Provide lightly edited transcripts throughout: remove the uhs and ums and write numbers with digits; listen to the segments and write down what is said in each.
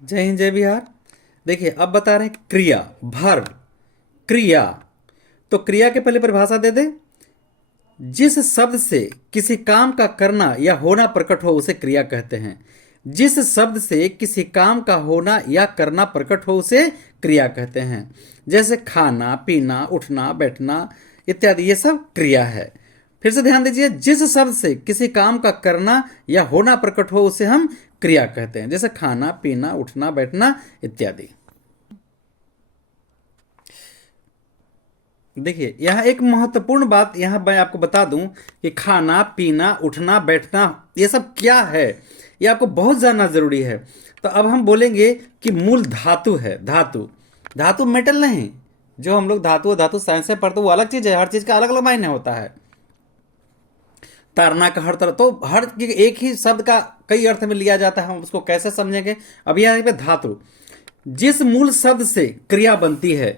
जय हिंद जय बिहार। देखिए अब बता रहे हैं कि क्रिया, वर्ब, क्रिया। तो क्रिया के पहले परिभाषा दे दे। जिस शब्द से किसी काम का करना या होना प्रकट हो उसे क्रिया कहते हैं। जिस शब्द से किसी काम का होना या करना प्रकट हो उसे क्रिया कहते हैं। जैसे खाना, पीना, उठना, बैठना इत्यादि, ये सब क्रिया है। फिर से ध्यान दीजिए, जिस शब्द से किसी काम का करना या होना प्रकट हो उसे हम क्रिया कहते हैं। जैसे खाना, पीना, उठना, बैठना इत्यादि। देखिए यहाँ एक महत्वपूर्ण बात यहाँ मैं आपको बता दूं कि खाना, पीना, उठना, बैठना ये सब क्या है, ये आपको बहुत जानना जरूरी है। तो अब हम बोलेंगे कि मूल धातु है। धातु, धातु मेटल नहीं। जो हम लोग धातु धातु साइंस से पढ़ते वो अलग चीज है, हर चीज का अलग अलग मायने होता है। तारना का हर तरह, तो हर एक ही शब्द का कई अर्थ में लिया जाता है, हम उसको कैसे समझेंगे। अब यहाँ पे धातु, जिस मूल शब्द से क्रिया बनती है,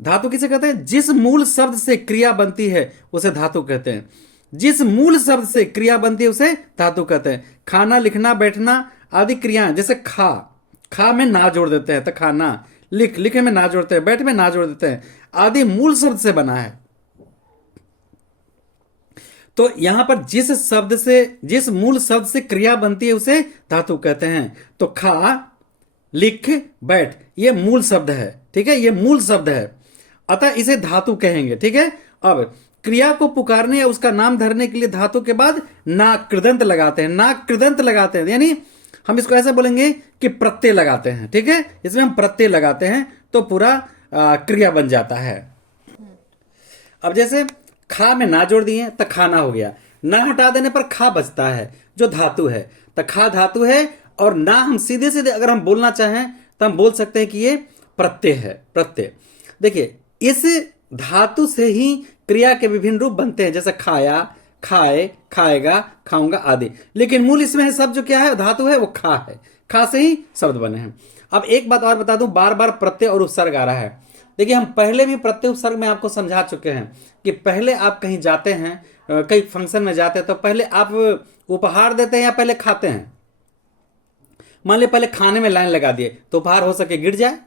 धातु किसे कहते हैं? जिस मूल शब्द से क्रिया बनती है उसे धातु कहते हैं। जिस मूल शब्द से क्रिया बनती है उसे धातु कहते हैं। खाना, लिखना, बैठना आदि क्रियाएं, जैसे खा, खा में ना जोड़ देते हैं तो खाना, लिख, लिखे में ना जोड़ते हैं, बैठ में ना जोड़ देते हैं, आदि मूल शब्द से बना है। तो यहां पर जिस शब्द से, जिस मूल शब्द से क्रिया बनती है उसे धातु कहते हैं। तो खा, लिख, बैठ ये मूल शब्द है, ठीक है, ये मूल शब्द है, अतः इसे धातु कहेंगे, ठीक है। अब क्रिया को पुकारने या उसका नाम धरने के लिए धातु के बाद ना कृदंत लगाते हैं, ना कृदंत लगाते हैं, यानी हम इसको ऐसे बोलेंगे कि प्रत्यय लगाते हैं, ठीक है। इसमें हम प्रत्यय लगाते हैं तो पूरा क्रिया बन जाता है। अब जैसे खा में ना जोड़ दिए तो खाना हो गया, ना हटा देने पर खा बचता है जो धातु है, तो खा धातु है। और ना हम सीधे सीधे अगर हम बोलना चाहें तो हम बोल सकते हैं कि ये प्रत्यय है, प्रत्यय। देखिए इस धातु से ही क्रिया के विभिन्न रूप बनते हैं, जैसे खाया, खाए, खाएगा, खाऊंगा आदि। लेकिन मूल इसमें है शब्द जो क्या है, धातु है, वो खा है। खा से ही शब्द बने हैं। अब एक बात और बता दूं, बार बार प्रत्यय और उपसर्ग आ रहा है। देखिए हम पहले भी प्रत्यय उपसर्ग में आपको समझा चुके हैं कि पहले आप कहीं जाते हैं, कई फंक्शन में जाते हैं, तो पहले आप उपहार देते हैं या पहले खाते हैं। मान लीजिए पहले खाने में लाइन लगा दिए तो उपहार हो सके गिर जाए,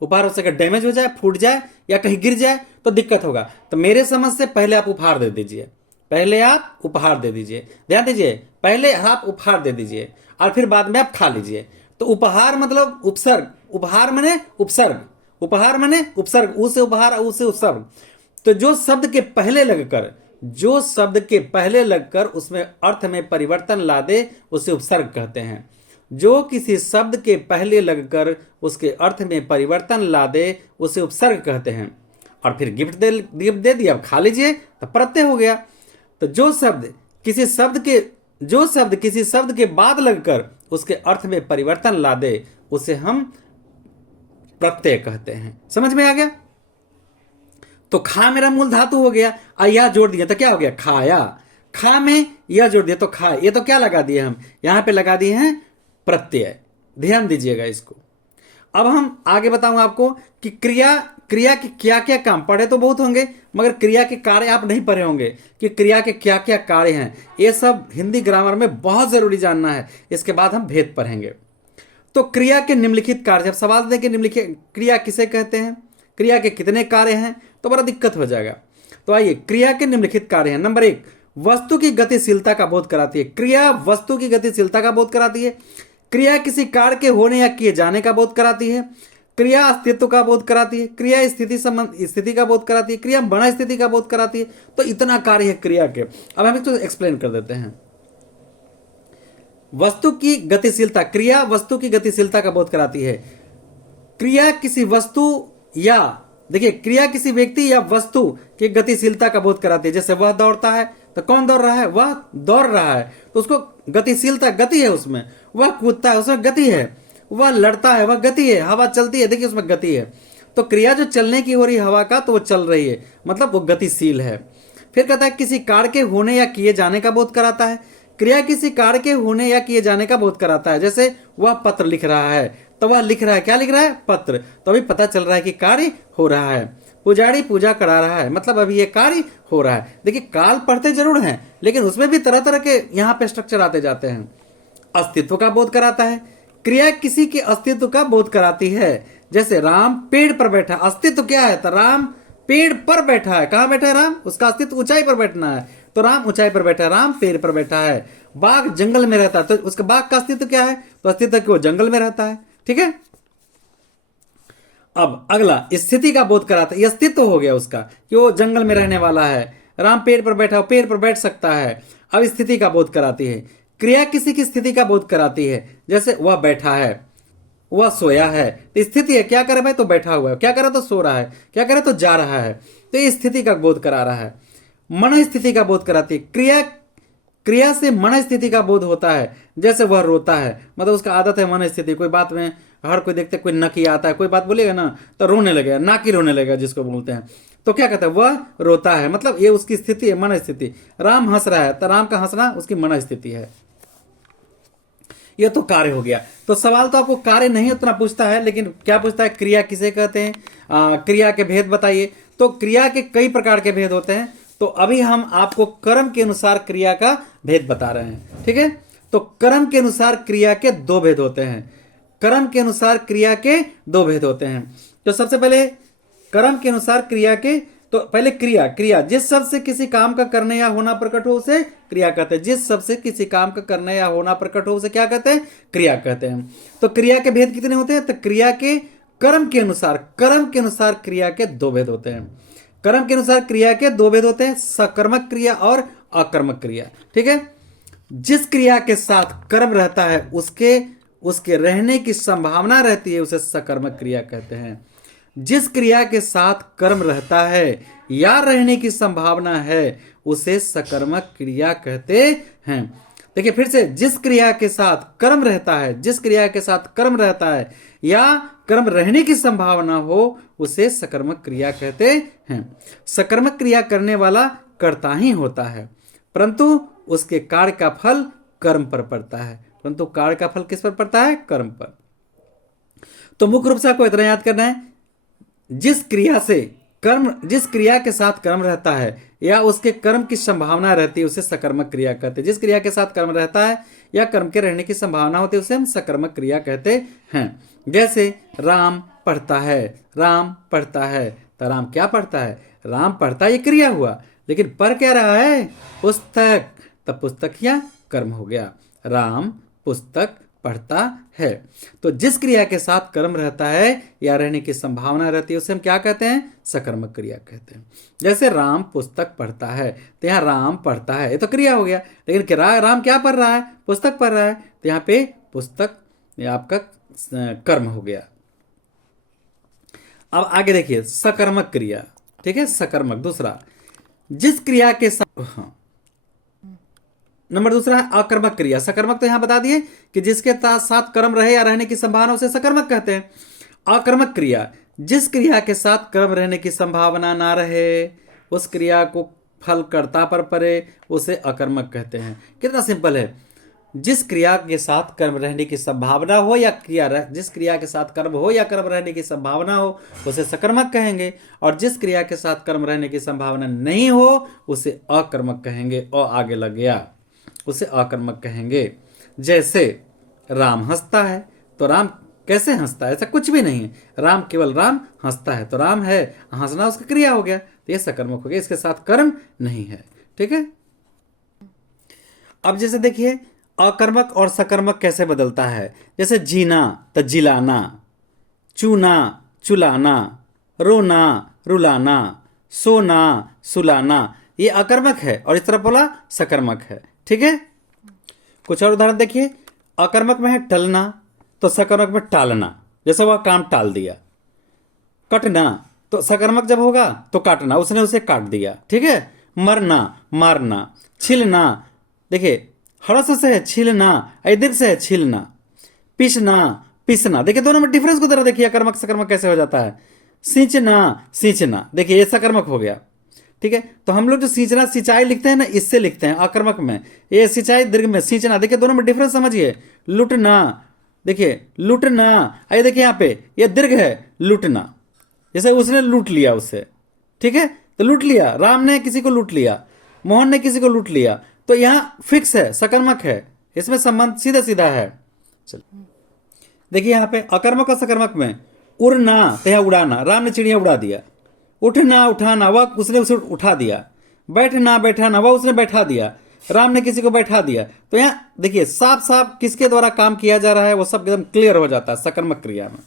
उपहार हो सके डैमेज हो जाए, फूट जाए या कहीं गिर जाए तो दिक्कत होगा। तो मेरे समझ से पहले आप उपहार दे दीजिए, पहले आप उपहार दे दीजिए, ध्यान दीजिए, पहले आप उपहार दे दीजिए और फिर बाद में आप खा लीजिए। तो उपहार मतलब उपसर्ग, उपहार माने उपसर्ग, उपहार माने उपसर्ग, उ से उपहार, उ से उपसर्ग। तो जो शब्द के पहले लगकर, जो शब्द के पहले लगकर उसमें अर्थ में परिवर्तन ला दे उसे उपसर्ग कहते हैं। जो किसी शब्द के पहले लगकर उसके अर्थ में परिवर्तन ला दे उसे उपसर्ग कहते हैं। और फिर गिफ्ट दे दिया, अब खा लीजिए, तो प्रत्यय हो गया। तो जो शब्द किसी शब्द के, जो शब्द किसी शब्द के बाद लगकर उसके अर्थ में परिवर्तन ला दे उसे हम प्रत्यय कहते हैं। समझ में आ गया? तो खा मेरा मूल धातु हो गया, या जोड़ दिया तो क्या हो गया, खाया। खा में या जोड़ दिया तो खा, ये तो क्या लगा दिए हम, यहां पे लगा दिए हैं प्रत्यय। ध्यान दीजिएगा इसको। अब हम आगे बताऊंगा आपको कि क्रिया, क्रिया के क्या क्या काम, पढ़े तो बहुत होंगे मगर क्रिया के कार्य आप नहीं पढ़े होंगे कि क्रिया के क्या क्या कार्य हैं। ये सब हिंदी ग्रामर में बहुत जरूरी जानना है, इसके बाद हम भेद पढ़ेंगे। तो क्रिया के निम्नलिखित कार्य, जब सवाल दें कि निम्नलिखित क्रिया किसे कहते हैं, क्रिया के कितने कार्य हैं, तो बड़ा दिक्कत हो जाएगा। तो आइए, क्रिया के निम्नलिखित कार्य हैं। नंबर 1, वस्तु की गतिशीलता का बोध कराती है। क्रिया वस्तु की गतिशीलता का बोध कराती है। क्रिया किसी कार्य के होने या किए जाने का बोध कराती है। क्रिया अस्तित्व का बोध कराती है। क्रिया स्थिति संबंध, स्थिति का बोध कराती है। क्रिया बना स्थिति का बोध कराती है। तो इतना कार्य है क्रिया के। अब हम इसको एक्सप्लेन कर देते हैं। वस्तु की गतिशीलता, क्रिया वस्तु की गतिशीलता का बोध कराती है। क्रिया किसी वस्तु या, देखिए, क्रिया किसी व्यक्ति या वस्तु की गतिशीलता का बोध कराती है। जैसे वह दौड़ता है तो कौन दौड़ रहा है, वह दौड़ रहा है, तो उसको गतिशीलता, गति है उसमें। वह कूदता है, उसमें गति है। वह लड़ता है, वह गति है। हवा चलती है, देखिए उसमें गति है। तो क्रिया जो चलने की हो रही है हवा का, तो वो चल रही है, मतलब वो गतिशील है। फिर कहता है किसी कार्य के होने या किए जाने का बोध कराता है। क्रिया किसी कार्य के होने या किए जाने का बोध कराता है। जैसे वह पत्र लिख रहा है, तो वह लिख रहा है, क्या लिख रहा है, पत्र, तो अभी पता चल रहा है कि कार्य हो रहा है। पुजारी पूजा करा रहा है, मतलब अभी ये कार्य हो रहा है। देखिए काल पढ़ते जरूर हैं लेकिन उसमें भी तरह तरह के यहाँ पे स्ट्रक्चर आते जाते हैं। अस्तित्व का बोध कराता है। क्रिया किसी के अस्तित्व का बोध कराती है। जैसे राम पेड़ पर बैठा, अस्तित्व क्या है? तो राम पेड़ पर बैठा है। कहां बैठा है राम? उसका अस्तित्व ऊंचाई पर बैठना है, तो राम ऊंचाई पर बैठा है, राम पेड़ पर बैठा है। बाघ जंगल में रहता है, तो उसका बाघ का अस्तित्व क्या है? तो अस्तित्व कि वो जंगल में रहता है। ठीक है। अब अगला स्थिति का बोध कराता है, अस्तित्व हो गया उसका कि वो जंगल में रहने वाला है। राम पेड़ पर बैठा, पेड़ पर बैठ सकता है। अब स्थिति का बोध कराती है। क्रिया किसी की स्थिति का बोध कराती है। जैसे वह बैठा है, वह सोया है, तो स्थिति है क्या करे भाई? तो बैठा हुआ है। क्या करे? तो सो रहा है। क्या करे? तो जा रहा है। तो ये स्थिति का बोध करा रहा है। मन स्थिति का बोध कराती है। क्रिया क्रिया से मन स्थिति का बोध होता है। जैसे वह रोता है, मतलब उसका आदत है मन स्थिति। कोई बात में हर कोई देखते कोई नकी आता है, कोई बात बोलेगा ना तो रोने लगेगा, नाकी रोने लगेगा जिसको बोलते हैं। तो क्या कहता है? वह रोता है, मतलब ये उसकी स्थिति है, मन स्थिति। राम हंस रहा है, तो राम का हंसना उसकी मन स्थिति है। ये तो कार्य हो गया। तो सवाल तो आपको कार्य नहीं उतना पूछता है, लेकिन क्या पूछता है? क्रिया किसे कहते हैं? क्रिया के भेद बताइए। तो क्रिया के कई प्रकार के भेद होते हैं। तो अभी हम आपको कर्म के अनुसार क्रिया का भेद बता रहे हैं। ठीक है। तो कर्म के अनुसार क्रिया के दो भेद होते हैं। कर्म के अनुसार क्रिया के दो भेद होते हैं। तो सबसे पहले कर्म के अनुसार क्रिया के, तो पहले क्रिया क्रिया जिस शब्द से किसी काम का करने या होना प्रकट हो उसे क्रिया कहते हैं। जिस शब्द से किसी काम का करने या होना प्रकट हो उसे क्या कहते हैं? क्रिया कहते हैं। तो क्रिया के भेद कितने होते हैं? तो क्रिया के कर्म के अनुसार क्रिया के दो भेद होते हैं। कर्म के अनुसार क्रिया के दो भेद होते हैं, सकर्मक क्रिया और अकर्मक क्रिया। ठीक है। जिस क्रिया के साथ कर्म रहता है उसके रहने की संभावना रहती है, उसे सकर्मक क्रिया कहते हैं। जिस क्रिया के साथ कर्म रहता है या रहने की संभावना है उसे सकर्मक क्रिया कहते हैं। देखिए फिर से, जिस क्रिया के साथ कर्म रहता है, जिस क्रिया के साथ कर्म रहता है या कर्म रहने की संभावना हो उसे सकर्मक क्रिया कहते हैं। सकर्मक क्रिया करने वाला कर्ता ही होता है, परंतु उसके कार्य का फल कर्म पर पड़ता है। परंतु कार्य का फल किस पर पड़ता है? कर्म पर। तो मुख्य रूप से आपको इतना याद करना है, जिस क्रिया के साथ कर्म रहता है या उसके कर्म की संभावना रहती है उसे सकर्मक क्रिया कहते हैं। जिस क्रिया के साथ कर्म रहता है या कर्म के रहने की संभावना होती है उसे हम सकर्मक क्रिया कहते हैं। जैसे राम पढ़ता है, राम पढ़ता है, तो राम क्या पढ़ता है? राम पढ़ता, ये क्रिया हुआ, लेकिन पढ़ क्या रहा है? पुस्तक। तब पुस्तक या कर्म हो गया। राम पुस्तक पढ़ता है। तो जिस क्रिया के साथ कर्म रहता है या रहने की संभावना रहती है उसे हम क्या कहते हैं? सकर्मक क्रिया कहते हैं। जैसे राम पुस्तक पढ़ता है, तो यहाँ राम पढ़ता है, ये तो क्रिया हो गया, लेकिन राम क्या पढ़ रहा है? पुस्तक पढ़ रहा है, तो यहाँ पे पुस्तक आपका कर्म हो गया। अब आगे देखिए सकर्मक क्रिया। ठीक है। सकर्मक दूसरा, जिस क्रिया के साथ नंबर दूसरा है अकर्मक क्रिया। सकर्मक तो यहां बता दिए कि जिसके साथ कर्म रहे या रहने की संभावना उसे सकर्मक कहते हैं। अकर्मक क्रिया, जिस क्रिया के साथ कर्म रहने की संभावना ना रहे, उस क्रिया को फल कर्ता पर पड़े, उसे अकर्मक कहते हैं। कितना सिंपल है। जिस क्रिया के साथ कर्म रहने की संभावना हो या जिस क्रिया के साथ कर्म हो या कर्म रहने की संभावना हो उसे सकर्मक कहेंगे, और जिस क्रिया के साथ कर्म रहने की संभावना नहीं हो उसे अकर्मक कहेंगे। और आगे लग गया, उसे अकर्मक कहेंगे। जैसे राम हंसता है, तो राम कैसे हंसता है? ऐसा कुछ भी नहीं है, राम केवल राम हंसता है, तो राम है, हंसना उसका क्रिया हो गया, तो ये सकर्मक हो गया, इसके साथ कर्म नहीं है। ठीक है। अब जैसे देखिए अकर्मक और सकर्मक कैसे बदलता है। जैसे जीना तो जिलाना, चूना चुलाना, रोना रुलाना, सोना सुलाना, ये अकर्मक है और इस तरह बोला सकर्मक है। ठीक है। कुछ और उदाहरण देखिए। अकर्मक में है टलना, तो सकर्मक में टालना, जैसे वह काम टाल दिया। कटना, तो सकर्मक जब होगा तो काटना, उसने उसे काट दिया। ठीक है। मरना मारना, छिलना, देखिए हरस से है छिलना, दीर्घ से है छिलना। पिसना पिसना, देखिए दोनों में डिफरेंस को जरा देखिए, अकर्मक सकर्मक कैसे हो जाता है। सींचना सींचना, देखिए ये सकर्मक हो गया। ठीक है। तो हम लोग जो सींचना सिंचाई लिखते हैं ना, इससे लिखते हैं अकर्मक में, ये सिंचाई दीर्घ में, सींचना, देखिए दोनों में डिफरेंस समझिए। लुटना, देखिए लुटना, ये देखिए यहाँ पे ये दीर्घ है, लुटना, जैसे उसने लूट लिया उससे। ठीक है। तो लूट लिया, राम ने किसी को लूट लिया, मोहन ने किसी को लूट लिया, तो यहाँ फिक्स है, सकर्मक है, इसमें संबंध सीधा सीधा है। चलिए देखिए यहाँ पे अकर्मक और सकर्मक में उड़ना तो यहाँ उड़ाना, राम ने चिड़िया उड़ा दिया। उठना उठाना, वह उसने उसे उठा दिया। बैठना बैठाना, वह उसने बैठा दिया। राम ने किसी को बैठा दिया। तो यहाँ देखिए साफ साफ किसके द्वारा काम किया जा रहा है वो सब एकदम क्लियर हो जाता है सकर्मक क्रिया में।